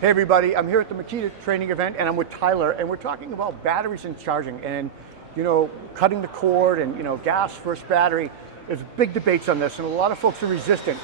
Hey everybody, I'm here at the Makita training event and I'm with Tyler and we're talking about batteries and charging and cutting the cord and gas versus battery. There's big debates on this and a lot of folks are resistant.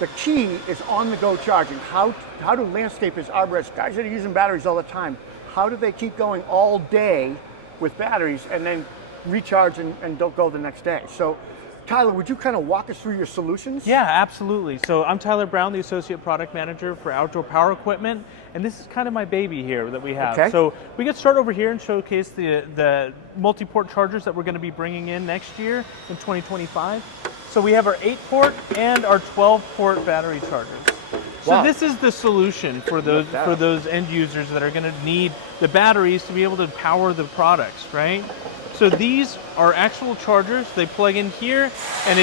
The key is on-the-go charging. How do landscapers, arborists, guys that are using batteries all the time, how do they keep going all day with batteries and then recharge and don't go the next day? So Tyler, would you kind of walk us through your solutions? Yeah, absolutely. So I'm Tyler Brown, the Associate Product Manager for Outdoor Power Equipment, and this is kind of my baby here that we have. Okay. So we get started over here and showcase the multi-port chargers that we're going to be bringing in next year in 2025. So we have our 8-port and our 12-port battery chargers. So Wow. this is the solution for those end users that are going to need the batteries to be able to power the products, right? So these are actual chargers. They plug in here, and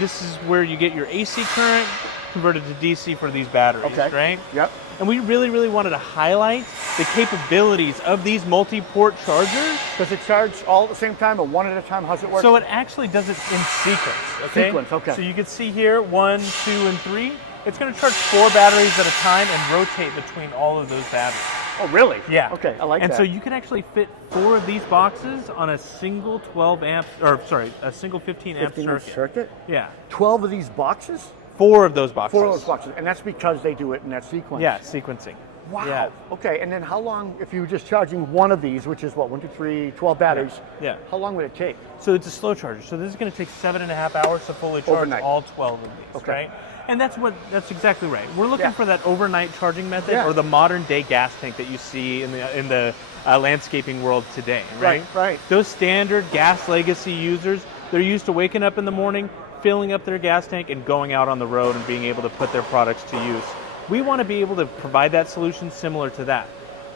this is where you get your AC current converted to DC for these batteries, right? Yep. And we really, really wanted to highlight the capabilities of these multi-port chargers. Does it charge all at the same time or one at a time? How's it work? So it actually does it in sequence, okay? Sequence, okay. So you can see here, 1, 2, and 3. It's going to charge 4 batteries at a time and rotate between all of those batteries. Oh, really? Yeah. Okay, I like that. And so you can actually fit 4 of these boxes on a single 12 amp, or sorry, a single 15 amp circuit. Yeah. 12 of these boxes? 4 of those boxes. 4 of those boxes, and that's because they do it in that sequence. Yeah, sequencing. Wow. Yeah. Okay, and then how long, if you were just charging one of these, which is what, 1, 2, 3, 12 batteries, Yeah. how long would it take? So it's a slow charger. So this is going to take 7.5 hours to fully charge Overnight. all 12 of these, Okay. right? And that's exactly right. We're looking for that overnight charging method, Yeah. or the modern day gas tank that you see in the landscaping world today, right? Right. Those standard gas legacy users, they're used to waking up in the morning, filling up their gas tank, and going out on the road and being able to put their products to use. We want to be able to provide that solution similar to that.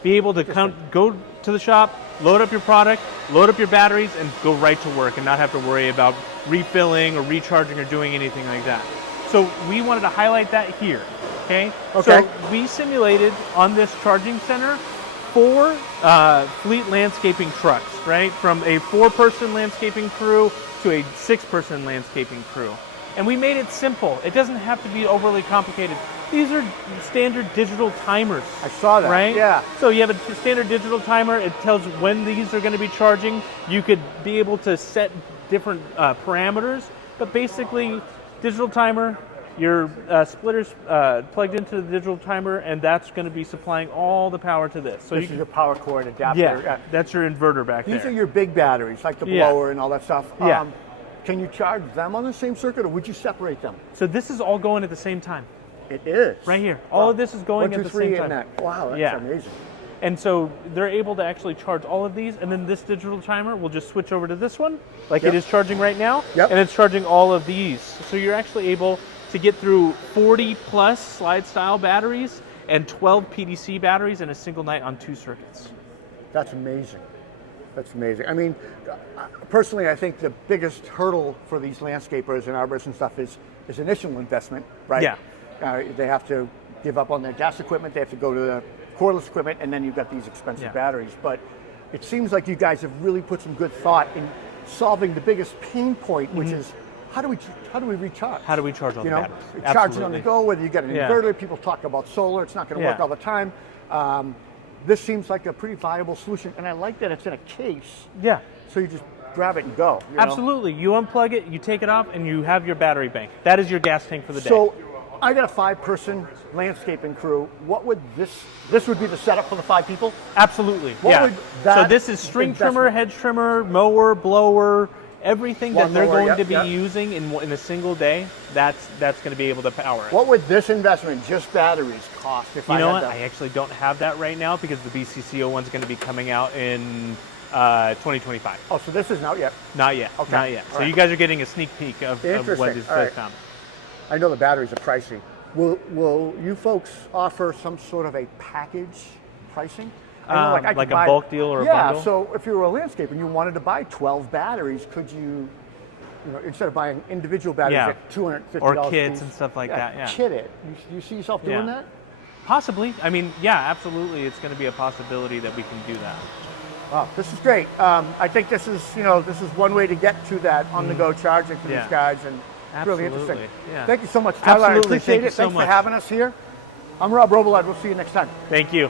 Be able to go to the shop, load up your product, load up your batteries, and go right to work and not have to worry about refilling or recharging or doing anything like that. So we wanted to highlight that here, okay? So we simulated on this charging center 4 fleet landscaping trucks, right? From a 4-person landscaping crew to a 6-person landscaping crew. And we made it simple. It doesn't have to be overly complicated. These are standard digital timers. I saw that, right? yeah. So you have a standard digital timer. It tells when these are going to be charging. You could be able to set different parameters, but basically digital timer, your splitter's plugged into the digital timer, and that's going to be supplying all the power to this. So this is your power cord adapter. Yeah, that's your inverter back there. These are your big batteries, like the blower and all that stuff. Yeah. Can you charge them on the same circuit, or would you separate them? So this is all going at the same time. It is. Right here. All of this is going 1, 2, at the 3 same time. in that. Wow, that's amazing. And so they're able to actually charge all of these, and then this digital timer will just switch over to this one, like it is charging right now, and it's charging all of these. So you're actually able to get through 40 plus slide style batteries and 12 PDC batteries in a single night on 2 circuits. That's amazing. That's amazing. I mean, personally, I think the biggest hurdle for these landscapers and arborists and stuff is initial investment, right? Yeah. They have to give up on their gas equipment, they have to go to the cordless equipment, and then you've got these expensive batteries. But it seems like you guys have really put some good thought in solving the biggest pain point, which is how do we recharge? How do we charge on the batteries? Charging on the go, whether you get an inverter, people talk about solar, it's not going to work all the time. This seems like a pretty viable solution, and I like that it's in a case. Yeah. So you just grab it and go. Absolutely. You unplug it, you take it off, and you have your battery bank. That is your gas tank for the day. So I got a 5-person landscaping crew. What would this would be the setup for the 5 people? Absolutely. What would that so this is string trimmer, hedge trimmer, mower, blower, everything that they're going to be using in a single day. That's going to be able to power it. What would this investment, just batteries, cost? If you know what? I actually don't have that right now because the BCCO one's going to be coming out in 2025. Oh, so this isn't out yet? Not yet. Okay. Not yet. All so right. you guys are getting a sneak peek of when this does come. I know the batteries are pricey. Will you folks offer some sort of a package pricing? I know, like a bulk deal or a bundle? Yeah, so if you were a landscaper and you wanted to buy 12 batteries, could you instead of buying individual batteries at $250 or kits piece, and stuff like that, kit it. You see yourself doing that? Possibly. I mean, yeah, absolutely. It's going to be a possibility that we can do that. Wow, this is great. I think this is one way to get to that on-the-go charging for these guys, and it's really interesting. Yeah. Thank you so much, Tyler. Absolutely. I appreciate Thank you it. so Thanks much for having us here. I'm Rob Robillard. We'll see you next time. Thank you.